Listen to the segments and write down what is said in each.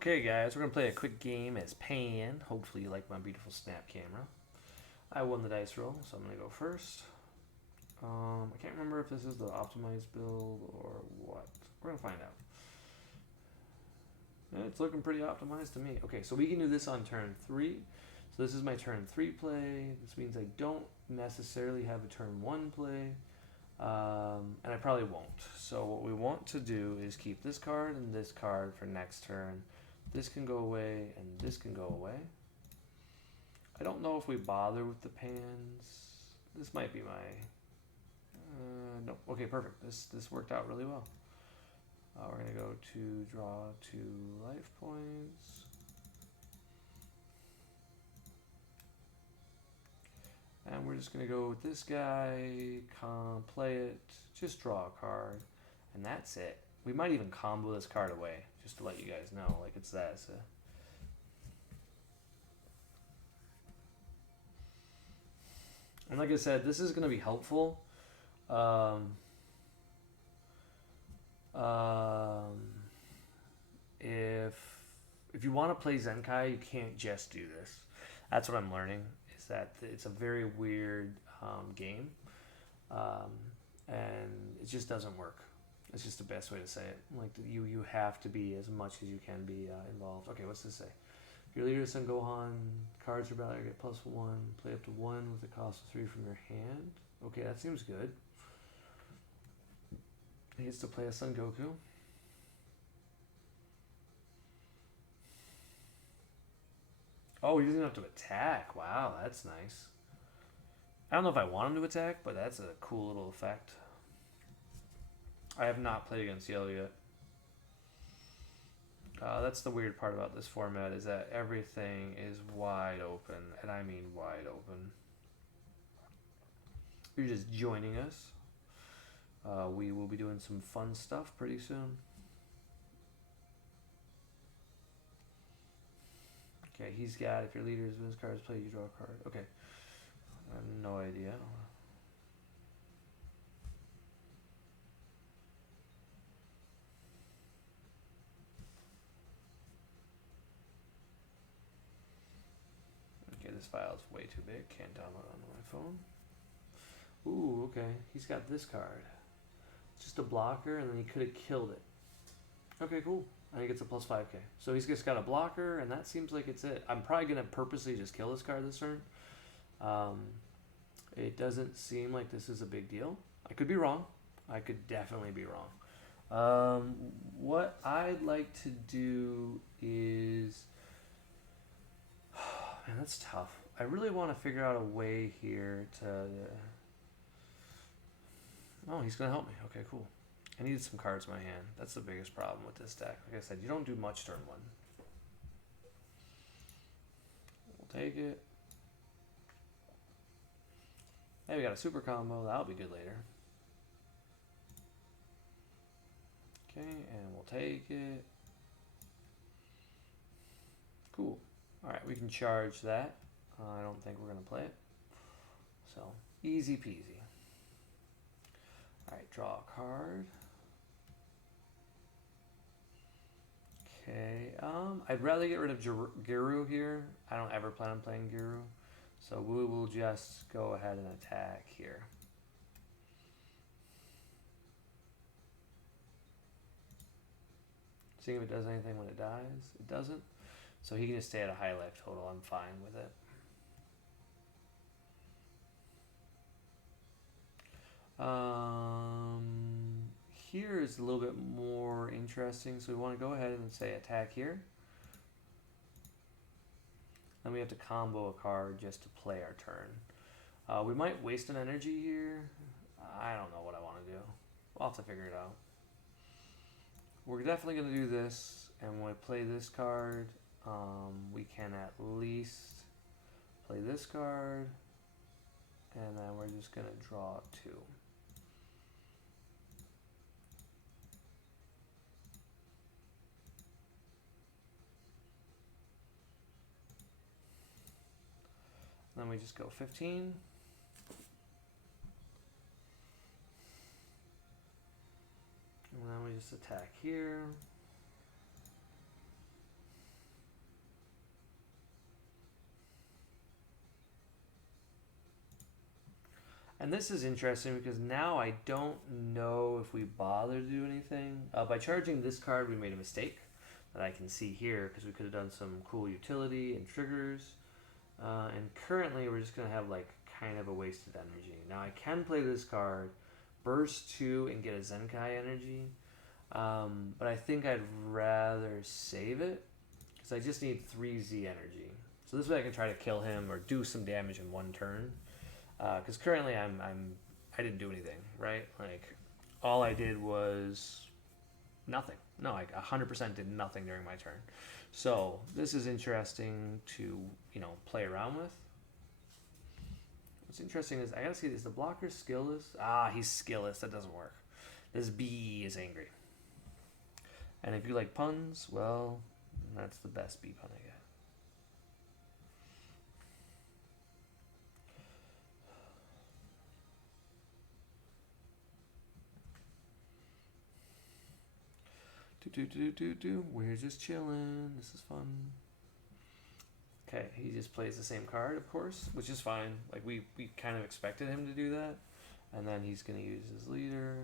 Okay, guys, we're gonna play a quick game as Pan. Hopefully, you like my beautiful snap camera. I won the dice roll, so I'm gonna go first. I can't remember if this is the optimized build or what. We're gonna find out. It's looking pretty optimized to me. Okay, so we can do this on turn 3. So this is my turn 3 play. This means I don't necessarily have a turn 1 play. And I probably won't. So what we want to do is keep this card and this card for next turn. This can go away and this can go away. I don't know if we bother with the pans. This might be my... no. Okay, perfect. This worked out really well. We're going to go to draw 2 life points. And we're just going to go with this guy, play it, just draw a card, and that's it. We might even combo this card away, just to let you guys know, like it's that. So. And like I said, this is going to be helpful. If you want to play Zenkai, you can't just do this. That's what I'm learning. That it's a very weird game, and it just doesn't work. It's just the best way to say it. Like you have to be as much as you can be involved. Okay, what's this say? If your leader is Son Gohan, cards are value get +1. Play up to 1 with the cost of 3 from your hand. Okay, that seems good. He gets to play a Son Goku. Oh, he doesn't have to attack. Wow, that's nice. I don't know if I want him to attack, but that's a cool little effect. I have not played against Yellow yet. That's the weird part about this format, is that everything is wide open, and I mean wide open. If you're just joining us, we will be doing some fun stuff pretty soon. Okay, he's got, if your leader is wins cards play, you draw a card. Okay. I have no idea. Okay, this file is way too big. Can't download it onto my phone. Ooh, okay. He's got this card. It's just a blocker, and then he could have killed it. Okay, cool. And he gets a +5k. So he's just got a blocker, and that seems like it's it. I'm probably going to purposely just kill this card this turn. It doesn't seem like this is a big deal. I could be wrong. I could definitely be wrong. What I'd like to do is... man, that's tough. I really want to figure out a way here to... oh, he's going to help me. Okay, cool. I needed some cards in my hand. That's the biggest problem with this deck. Like I said, you don't do much turn 1. We'll take it. Hey, we got a super combo. That'll be good later. Okay, and we'll take it. Cool. Alright, we can charge that. I don't think we're going to play it. So, easy peasy. Alright, draw a card. Okay, I'd rather get rid of Giru here. I don't ever plan on playing Giru. So we will just go ahead and attack here. Seeing if it does anything when it dies. It doesn't. So he can just stay at a high life total. I'm fine with it. Here is a little bit more interesting. So we want to go ahead and say attack here. Then we have to combo a card just to play our turn. We might waste an energy here. I don't know what I want to do. We'll have to figure it out. We're definitely going to do this. And when we play this card, we can at least play this card. And then we're just going to draw 2. Then we just go 15. And then we just attack here. And this is interesting because now I don't know if we bother to do anything. By charging this card, we made a mistake that I can see here because we could have done some cool utility and triggers. And currently, we're just going to have like kind of a wasted energy. Now, I can play this card, burst 2, and get a Zenkai energy. But I think I'd rather save it because I just need 3Z energy. So this way I can try to kill him or do some damage in one turn. Because currently I didn't do anything, right? Like all I did was nothing. No, I 100% did nothing during my turn. So this is interesting to play around with. What's interesting is I gotta see, is the blocker skillless? Ah, he's skillless. That doesn't work. This B is angry. And if you like puns, well, that's the best B pun I get. We're just chilling. This is fun. Okay, he just plays the same card, of course, which is fine. Like we kind of expected him to do that. And then he's gonna use his leader.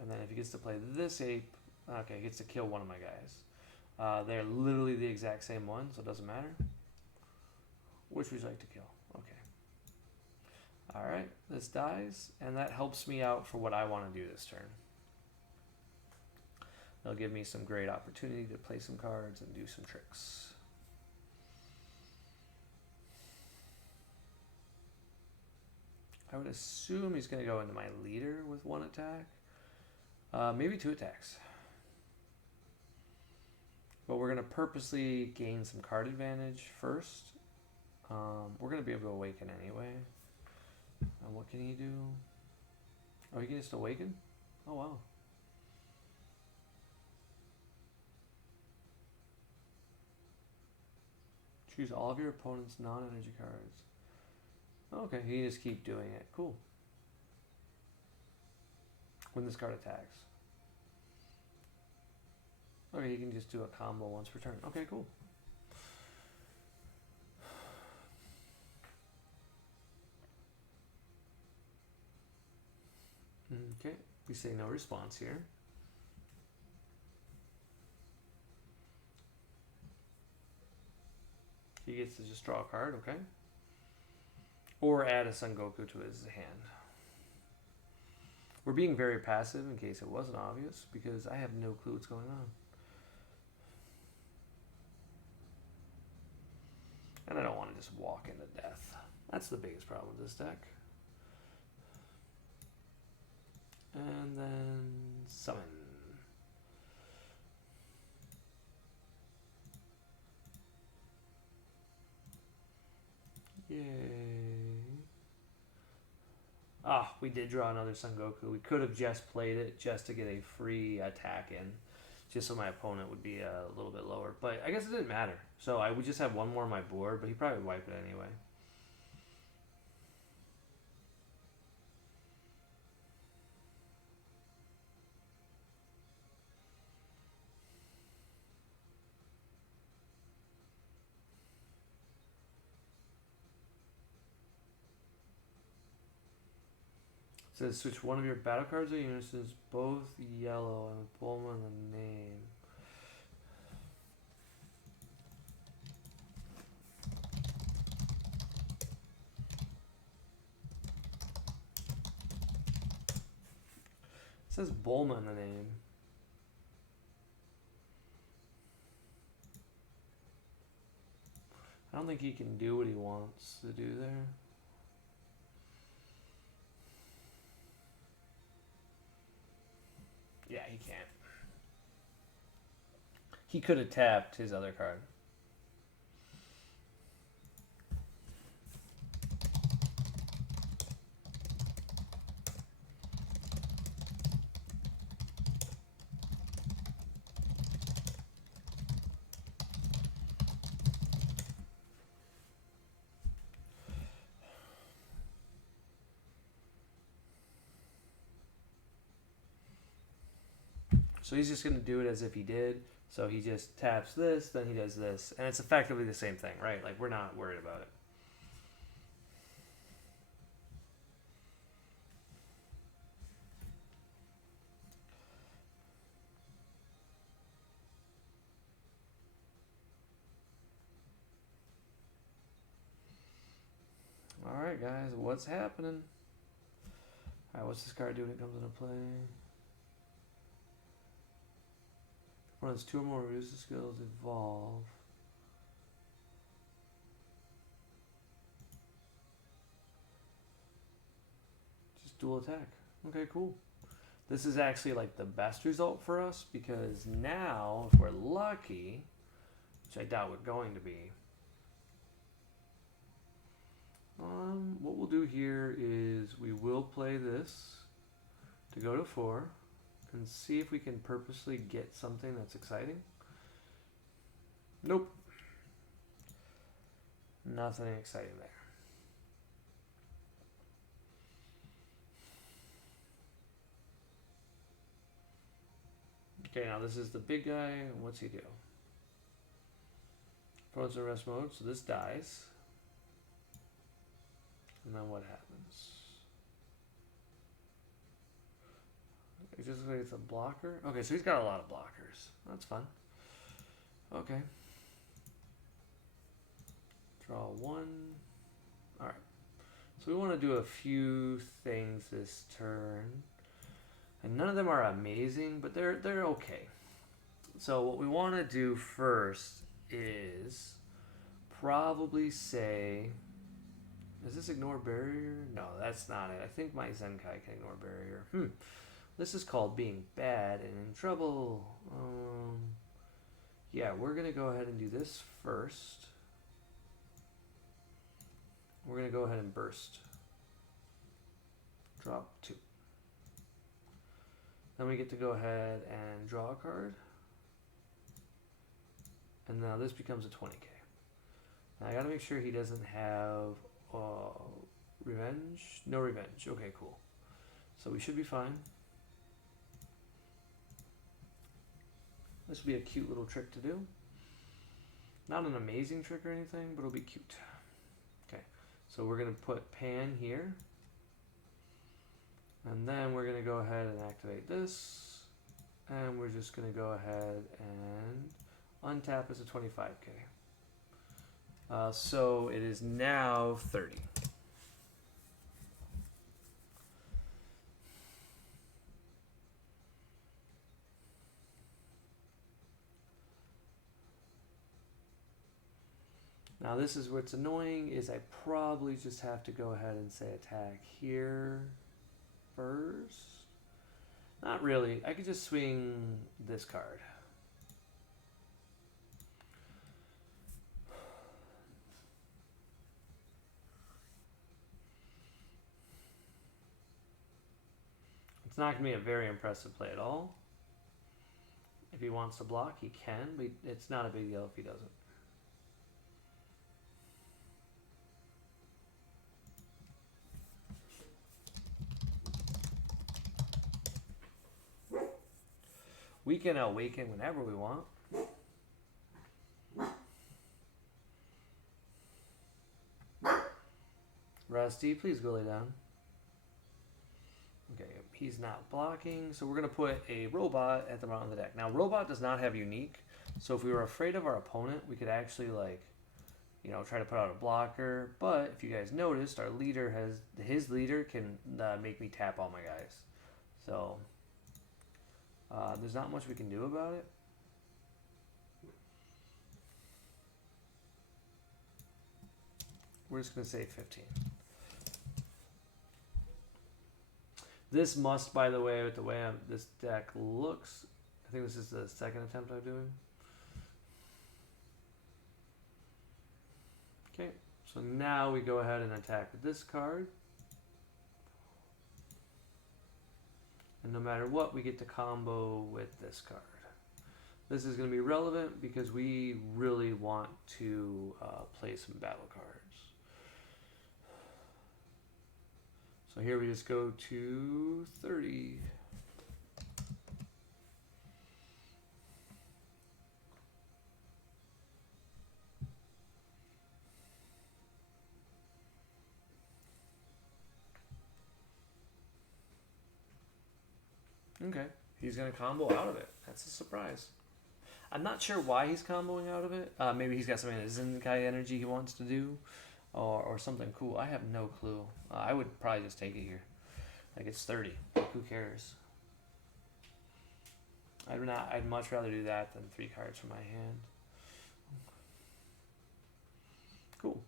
And then if he gets to play this ape, okay, he gets to kill one of my guys. They're literally the exact same one, so it doesn't matter. Which would you like to kill? Okay. Alright, this dies, and that helps me out for what I want to do this turn. They'll give me some great opportunity to play some cards and do some tricks. I would assume he's going to go into my leader with 1 attack. Maybe 2 attacks. But we're going to purposely gain some card advantage first. We're going to be able to awaken anyway. What can he do? Oh, he can just awaken? Oh, wow. Choose all of your opponent's non-energy cards. Okay, he can just keep doing it. Cool. When this card attacks. Okay, he can just do a combo once per turn. Okay, cool. Okay, we say no response here. He gets to just draw a card, okay? Or add a Son Goku to his hand. We're being very passive in case it wasn't obvious, because I have no clue what's going on. And I don't want to just walk into death. That's the biggest problem with this deck. And then summon. Yay. Ah, we did draw another Son Goku. We could have just played it just to get a free attack in, just so my opponent would be a little bit lower. But I guess it didn't matter. So I would just have one more on my board, but he probably would wipe it anyway. It says switch one of your battle cards or units, both yellow and Bulma in the name. It says Bulma in the name. I don't think he can do what he wants to do there. Yeah, he can't. He could have tapped his other card. So he's just going to do it as if he did. So he just taps this, then he does this. And it's effectively the same thing, right? Like, we're not worried about it. Alright guys, what's happening? Alright, what's this card do when it comes into play? One has 2 or more user skills, evolve. Just dual attack. Okay, cool. This is actually like the best result for us because now, if we're lucky, which I doubt we're going to be, what we'll do here is we will play this to go to 4 and see if we can purposely get something that's exciting. Nope. Nothing exciting there. Okay, now this is the big guy. What's he do? Frozen rest mode, so this dies. And then what happens? It just looks like it's a blocker. Okay, so he's got a lot of blockers. That's fun. Okay. Draw 1. Alright. So we want to do a few things this turn. And none of them are amazing, but they're okay. So what we want to do first is probably say, does this ignore barrier? No, that's not it. I think my Zenkai can ignore barrier. This is called being bad and in trouble. Yeah, we're going to go ahead and do this first. We're going to go ahead and burst. Drop 2. Then we get to go ahead and draw a card. And now this becomes a 20k. Now I gotta make sure he doesn't have revenge. No revenge. Okay, cool. So we should be fine. This would be a cute little trick to do. Not an amazing trick or anything, but it'll be cute. Okay, so we're gonna put pan here. And then we're going to go ahead and activate this. And we're just going to go ahead and untap as a 25k. So it is now 30. Now this is what's annoying is I probably just have to go ahead and say attack here first. Not really. I could just swing this card. It's not going to be a very impressive play at all. If he wants to block, he can, but it's not a big deal if he doesn't. We can awaken whenever we want. Rusty, please go lay down. Okay, he's not blocking, so we're going to put a robot at the bottom of the deck. Now, robot does not have unique, so if we were afraid of our opponent, we could actually, like, you know, try to put out a blocker. But if you guys noticed, our leader his leader can make me tap all my guys. So there's not much we can do about it. We're just going to say 15. This must, by the way, with the way this deck looks, I think this is the second attempt I'm doing. Okay, so now we go ahead and attack with this card. And no matter what, we get to combo with this card. This is going to be relevant because we really want to play some battle cards. So here we just go to 30. Okay, he's going to combo out of it. That's a surprise. I'm not sure why he's comboing out of it. Maybe he's got something in his Zenkai energy he wants to do. or something cool. I have no clue. I would probably just take it here. Like it's 30. Like, who cares? I'd much rather do that than 3 cards from my hand. Cool.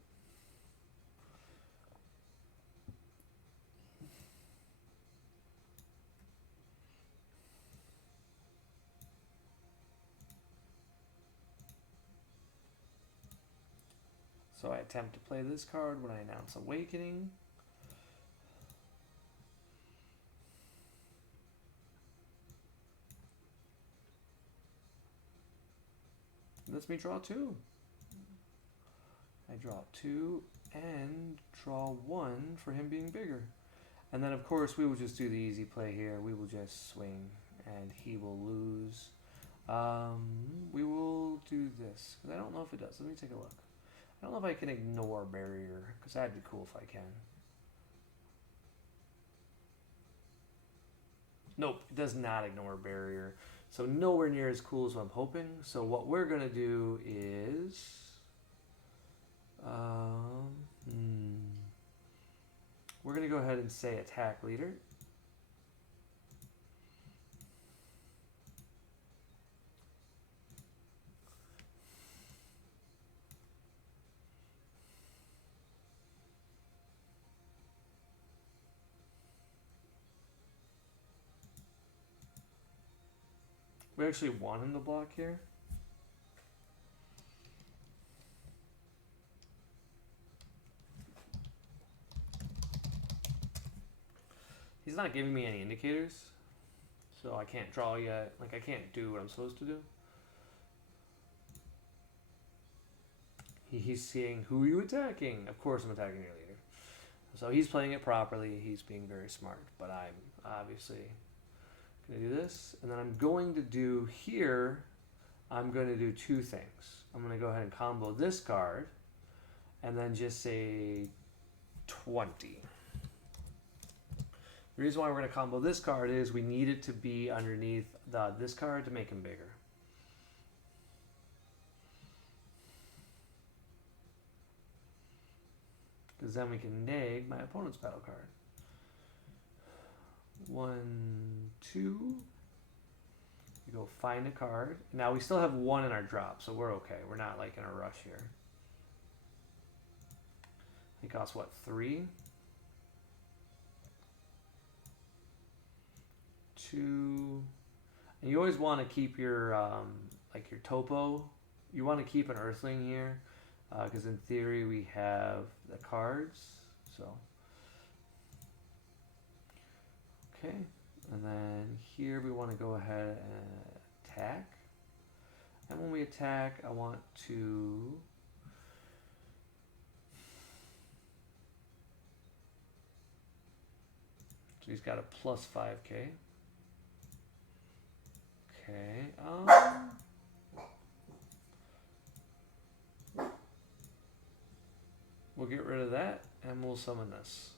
So I attempt to play this card when I announce Awakening. Lets me draw 2. I draw 2 and draw 1 for him being bigger. And then of course we will just do the easy play here. We will just swing and he will lose. We will do this, because I don't know if it does. Let me take a look. I don't know if I can ignore barrier, because that'd be cool if I can. Nope, it does not ignore barrier. So nowhere near as cool as I'm hoping. So what we're going to do is... we're going to go ahead and say attack leader. We actually want him to block here. He's not giving me any indicators, so I can't draw yet. Like, I can't do what I'm supposed to do. He's seeing, who are you attacking? Of course I'm attacking your leader. So he's playing it properly. He's being very smart, but I'm obviously going to do this. And then I'm going to do here, I'm going to do 2 things. I'm going to go ahead and combo this card and then just say 20. The reason why we're going to combo this card is we need it to be underneath this card to make him bigger. Because then we can neg my opponent's battle card. 1, 2. We go find a card. Now we still have 1 in our drop, so we're okay. We're not like in a rush here. He costs what, 3? 2. And you always want to keep your like your topo. You want to keep an Earthling here, because in theory we have the cards. So okay, and then here we want to go ahead and attack. And when we attack, I want to so he's got a plus 5k. Okay. We'll get rid of that and we'll summon this.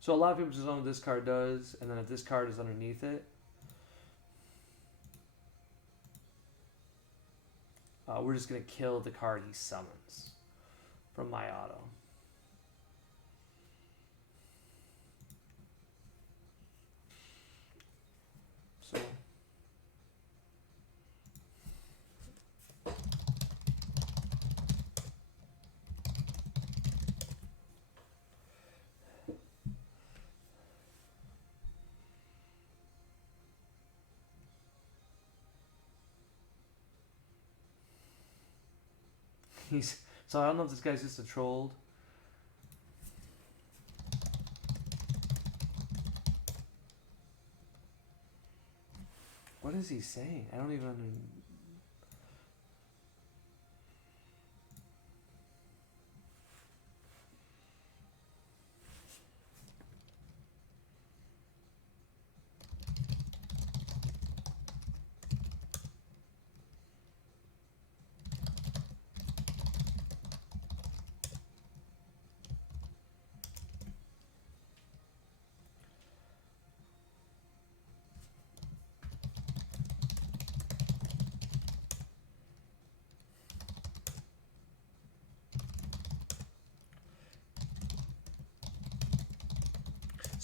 So a lot of people just know what this card does, and then if this card is underneath it, we're just going to kill the card he summons from my auto. So so I don't know if this guy's just a trolled. What is he saying? I don't even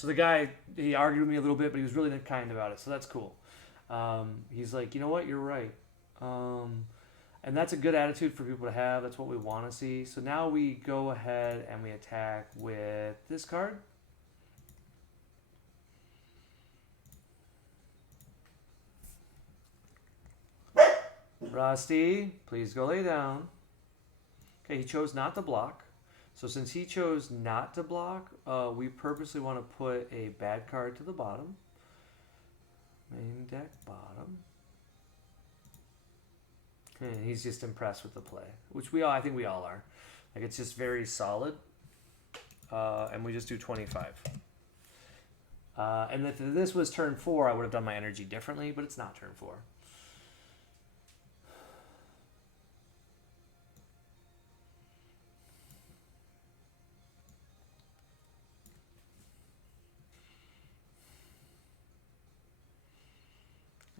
So the guy, he argued with me a little bit, but he was really kind about it. So that's cool. He's like, you know what, you're right. And that's a good attitude for people to have. That's what we want to see. So now we go ahead and we attack with this card. Rusty, please go lay down. Okay, he chose not to block. So since he chose not to block, we purposely want to put a bad card to the bottom. Main deck bottom. And he's just impressed with the play, which I think we all are. Like, it's just very solid. And we just do 25. And if this was turn 4, I would have done my energy differently, but it's not turn 4.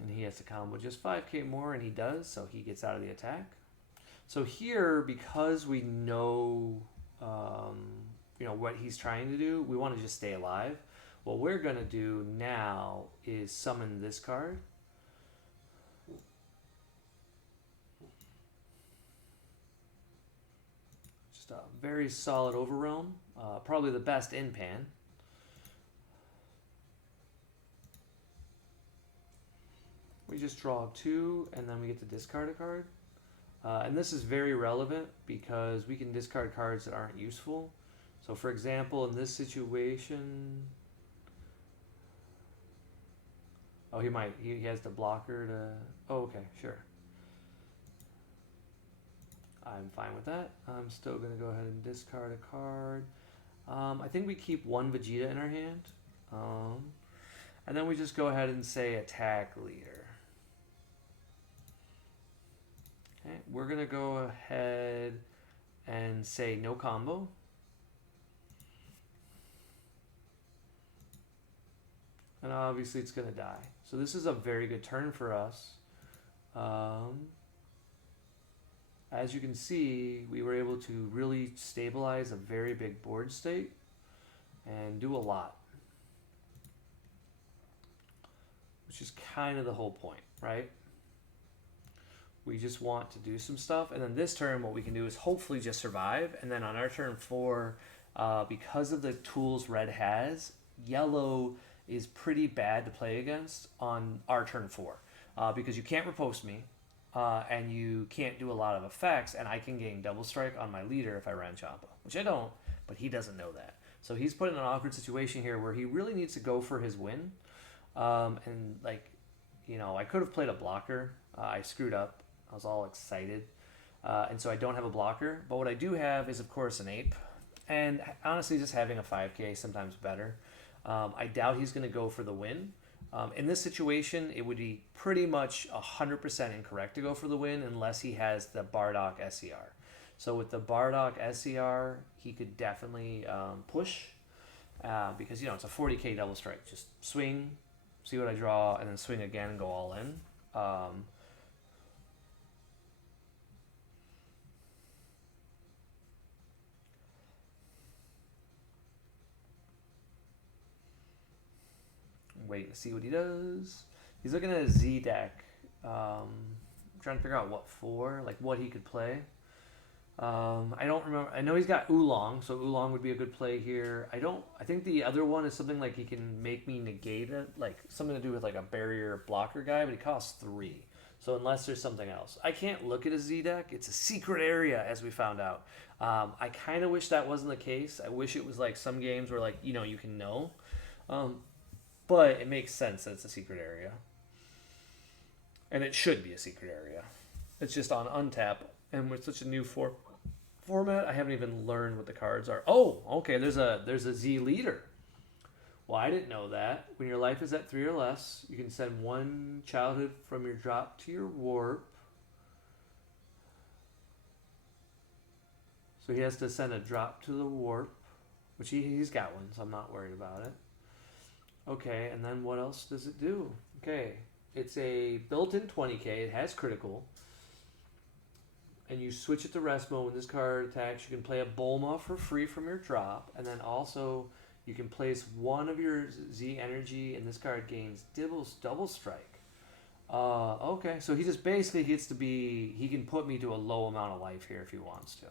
And he has to combo just 5k more, and he does, so he gets out of the attack. So here, because we know, what he's trying to do, we want to just stay alive. What we're going to do now is summon this card. Just a very solid Overrealm, probably the best in Pan. We just draw 2, and then we get to discard a card. And this is very relevant because we can discard cards that aren't useful. So for example, in this situation, he has the blocker to, okay, sure. I'm fine with that. I'm still gonna go ahead and discard a card. I think we keep 1 Vegeta in our hand. And then we just go ahead and say attack leader. Okay, we're going to go ahead and say no combo. And obviously it's going to die. So this is a very good turn for us. As you can see, we were able to really stabilize a very big board state and do a lot. Which is kind of the whole point, right? We just want to do some stuff, and then this turn what we can do is hopefully just survive, and then on our turn 4, because of the tools red has, yellow is pretty bad to play against on our turn 4, because you can't riposte me, and you can't do a lot of effects, and I can gain double strike on my leader if I ran Champa, which I don't, but he doesn't know that. So he's put in an awkward situation here where he really needs to go for his win, and I could have played a blocker. I screwed up. I was all excited, and so I don't have a blocker, but what I do have is of course an ape, and honestly just having a 5k sometimes better. I doubt he's going to go for the win. In this situation it would be pretty much 100% incorrect to go for the win unless he has the Bardock SCR. So with the Bardock SCR he could definitely push, because it's a 40k double strike. Just swing, see what I draw, and then swing again and go all in. Waiting to see what he does. He's looking at a Z deck. Trying to figure out what for, like what he could play. I don't remember. I know he's got Oolong, so Oolong would be a good play here. I think the other one is something like he can make me negate it, like something to do with like a barrier blocker guy, but he costs 3. So unless there's something else. I can't look at a Z deck. It's a secret area, as we found out. I kind of wish that wasn't the case. I wish it was like some games where like, you can know. But it makes sense that it's a secret area. And it should be a secret area. It's just on untap. And with such a new format, I haven't even learned what the cards are. Oh, okay, there's a Z leader. Well, I didn't know that. When your life is at 3 or less, you can send 1 childhood from your drop to your warp. So he has to send a drop to the warp, which he's got one, so I'm not worried about it. Okay, and then what else does it do? Okay, it's a built-in 20k. It has critical. And you switch it to rest mode. When this card attacks, you can play a Bulma for free from your drop. And then also, You can place one of your Z energy, and this card gains double strike. Okay, so he just basically gets to be. He can put me to a low amount of life here if he wants to.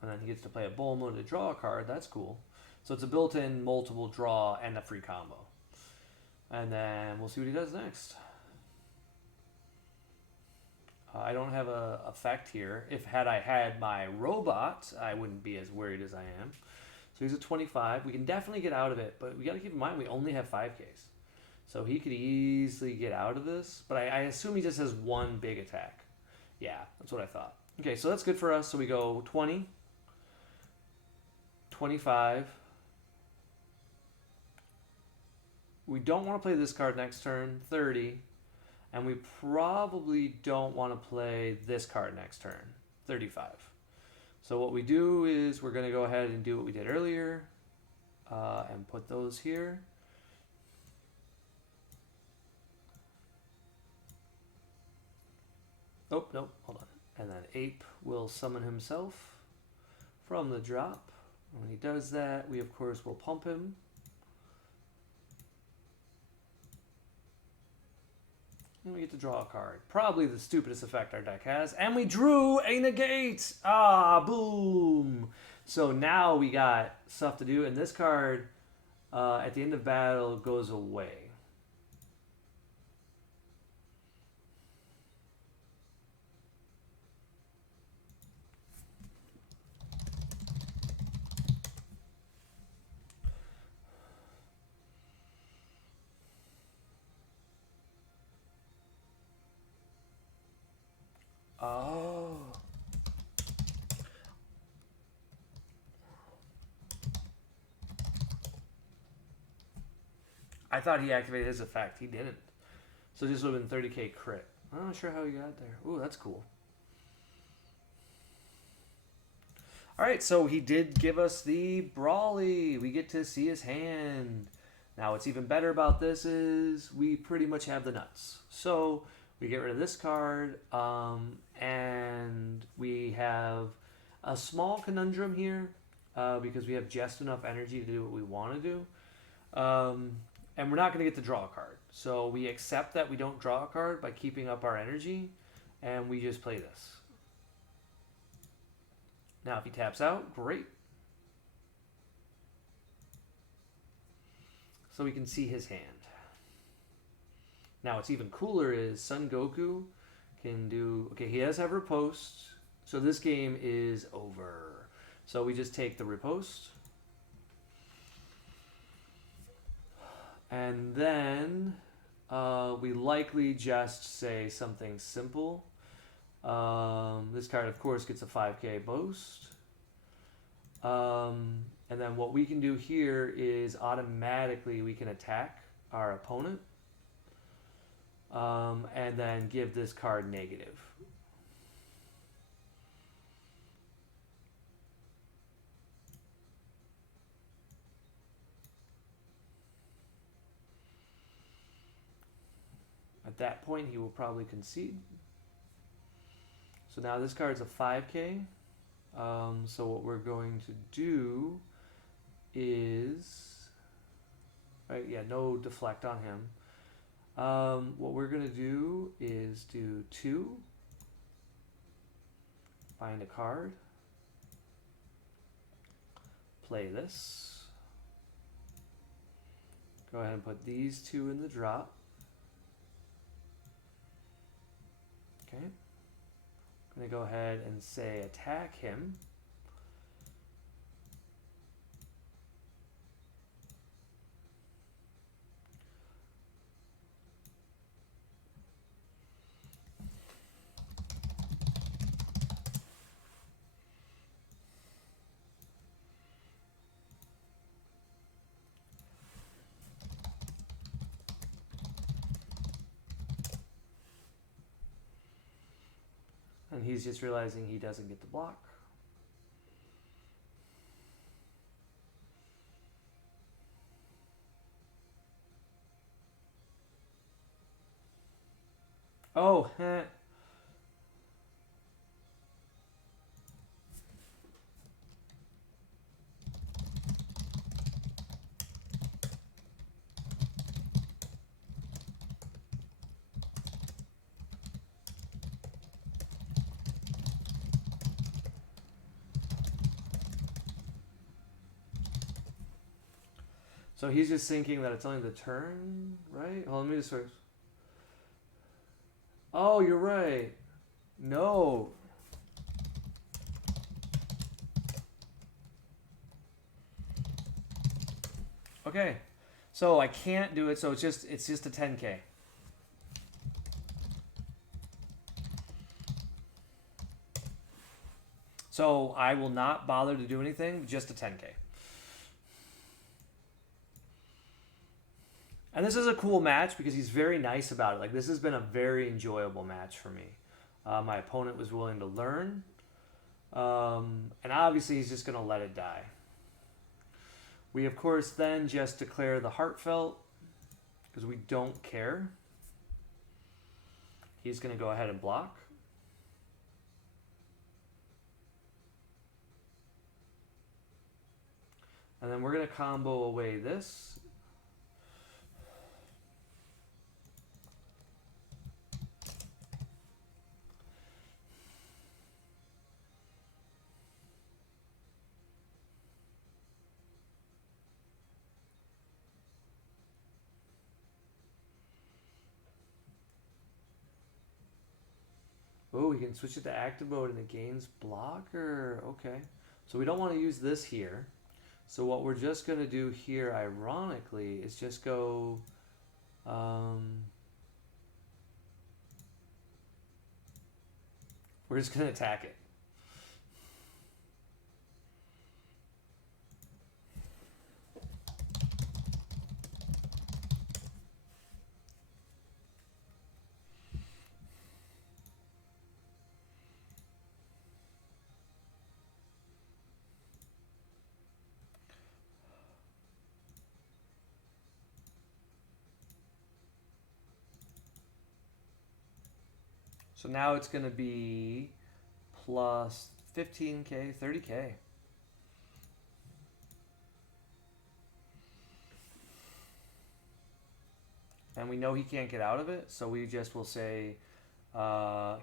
And then he gets to play a bull mode to draw a card. That's cool. So it's a built-in multiple draw and a free combo. And then we'll see what he does next. I don't have a effect here. Had I had my robot, I wouldn't be as worried as I am. So he's a 25. We can definitely get out of it, but we got to keep in mind we only have 5Ks. So he could easily get out of this, but I assume he just has one big attack. Yeah, that's what I thought. Okay, so that's good for us. So we go 20, 25. We don't want to play this card next turn, 30. And we probably don't want to play this card next turn, 35. So what we do is we're going to go ahead and do what we did earlier and put those here. Oh, nope, hold on. And then Ape will summon himself from the drop. And when he does that, we of course will pump him. And we get to draw a card. Probably the stupidest effect our deck has. And we drew a negate! Ah, boom! So now we got stuff to do. And this card, at the end of battle, goes away. Oh. I thought he activated his effect. He didn't. So this would have been 30k crit. I'm not sure how he got there. Ooh, that's cool. Alright, so he did give us the Brawly. We get to see his hand. Now what's even better about this is we pretty much have the nuts. So we get rid of this card, and we have a small conundrum here because we have just enough energy to do what we want to do. And we're not going to get to draw a card. So we accept that we don't draw a card by keeping up our energy, and we just play this. Now if he taps out, great. So we can see his hand. Now what's even cooler is Son Goku can do... Okay, he does have riposte, so this game is over. So we just take the riposte. And then we likely just say something simple. This card, of course, gets a 5k boost. And then what we can do here is automatically we can attack our opponent. And then give this card negative. At that point, he will probably concede. So now this card's a 5k. So what we're going to do is... Right, yeah, no deflect on him. What we're going to do is do 2. Find a card. Play this. Go ahead and put these 2 in the drop. Okay. I'm going to go ahead and say attack him. And he's just realizing he doesn't get the block. Oh, heh. So he's just thinking that it's only the turn, right? Hold on, let me just search. Oh, you're right. No. Okay. So I can't do it, so it's just a 10K. So I will not bother to do anything, just a 10K. And this is a cool match because he's very nice about it. Like, this has been a very enjoyable match for me. My opponent was willing to learn. And obviously he's just going to let it die. We, of course, then just declare the heartfelt because we don't care. He's going to go ahead and block. And then we're going to combo away this. Oh, we can switch it to active mode and it gains blocker. Okay. So we don't want to use this here. So what we're just going to do here, ironically, is just go... we're just going to attack it. So now it's going to be plus 15K, 30K. And we know he can't get out of it, so we just will say,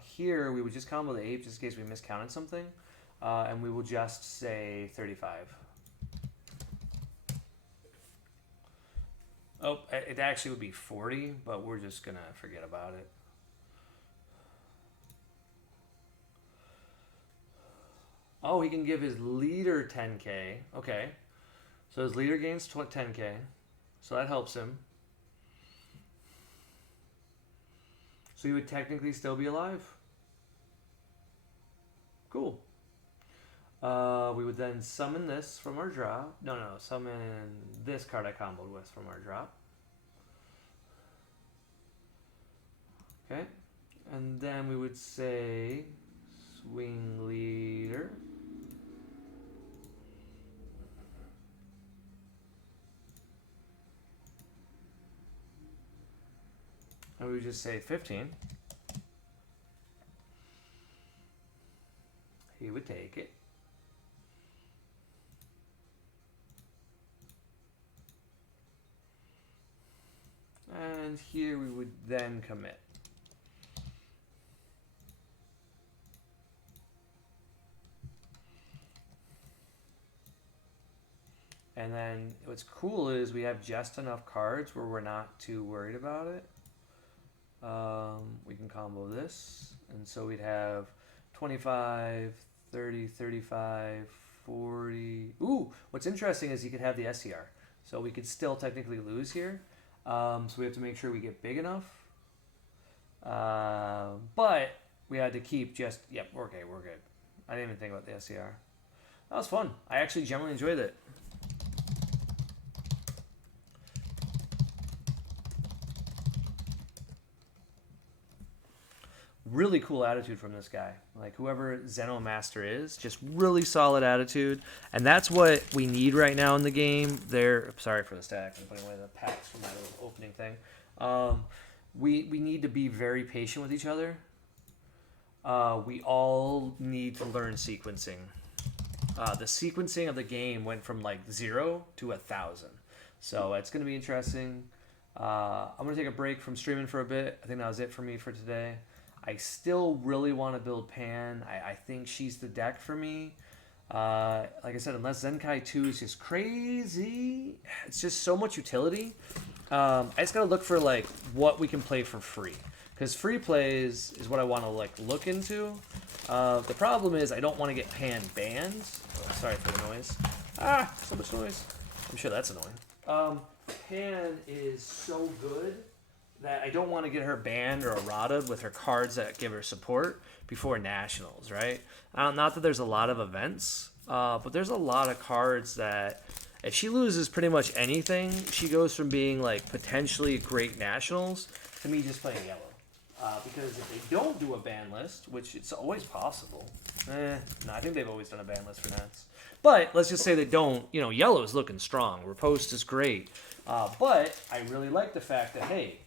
here we would just combo the ape just in case we miscounted something. And we will just say 35. Oh, it actually would be 40, but we're just going to forget about it. Oh, he can give his leader 10K. Okay. So his leader gains 10K. So that helps him. So he would technically still be alive. Cool. We would then summon this from our drop. No, summon this card I comboed with from our drop. Okay. And then we would say swing leader. And we would just say 15. He would take it. And here we would then commit. And then what's cool is we have just enough cards where we're not too worried about it. We can combo this. And so we'd have 25, 30, 35, 40. Ooh, what's interesting is you could have the SCR. So we could still technically lose here. So we have to make sure we get big enough. But we had to keep just, yep, okay, we're good. I didn't even think about the SCR. That was fun. I actually genuinely enjoyed it. Really cool attitude from this guy. Like, whoever Zeno Master is, just really solid attitude. And that's what we need right now in the game. Sorry for the stack. I'm putting away the packs for my little opening thing. We need to be very patient with each other. We all need to learn sequencing. The sequencing of the game went from like 0 to 1,000. So it's going to be interesting. I'm going to take a break from streaming for a bit. I think that was it for me for today. I still really want to build Pan. I think she's the deck for me. Like I said, unless Zenkai 2 is just crazy, it's just so much utility. I just gotta look for like what we can play for free, because free plays is what I want to like look into. The problem is I don't want to get Pan banned. Oh, sorry for the noise. Ah, so much noise. I'm sure that's annoying. Pan is so good that I don't want to get her banned or errata with her cards that give her support before Nationals, right? Not that there's a lot of events, but there's a lot of cards that if she loses pretty much anything, she goes from being like potentially great Nationals to me just playing yellow. Because if they don't do a ban list, which it's always possible, no, I think they've always done a ban list for Nats. But let's just say they don't, you know, yellow's looking strong. Riposte is great. But I really like the fact that, hey,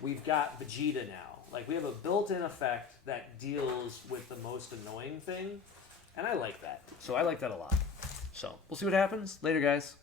we've got Vegeta now. Like, we have a built-in effect that deals with the most annoying thing, and I like that. So I like that a lot. So we'll see what happens. Later, guys.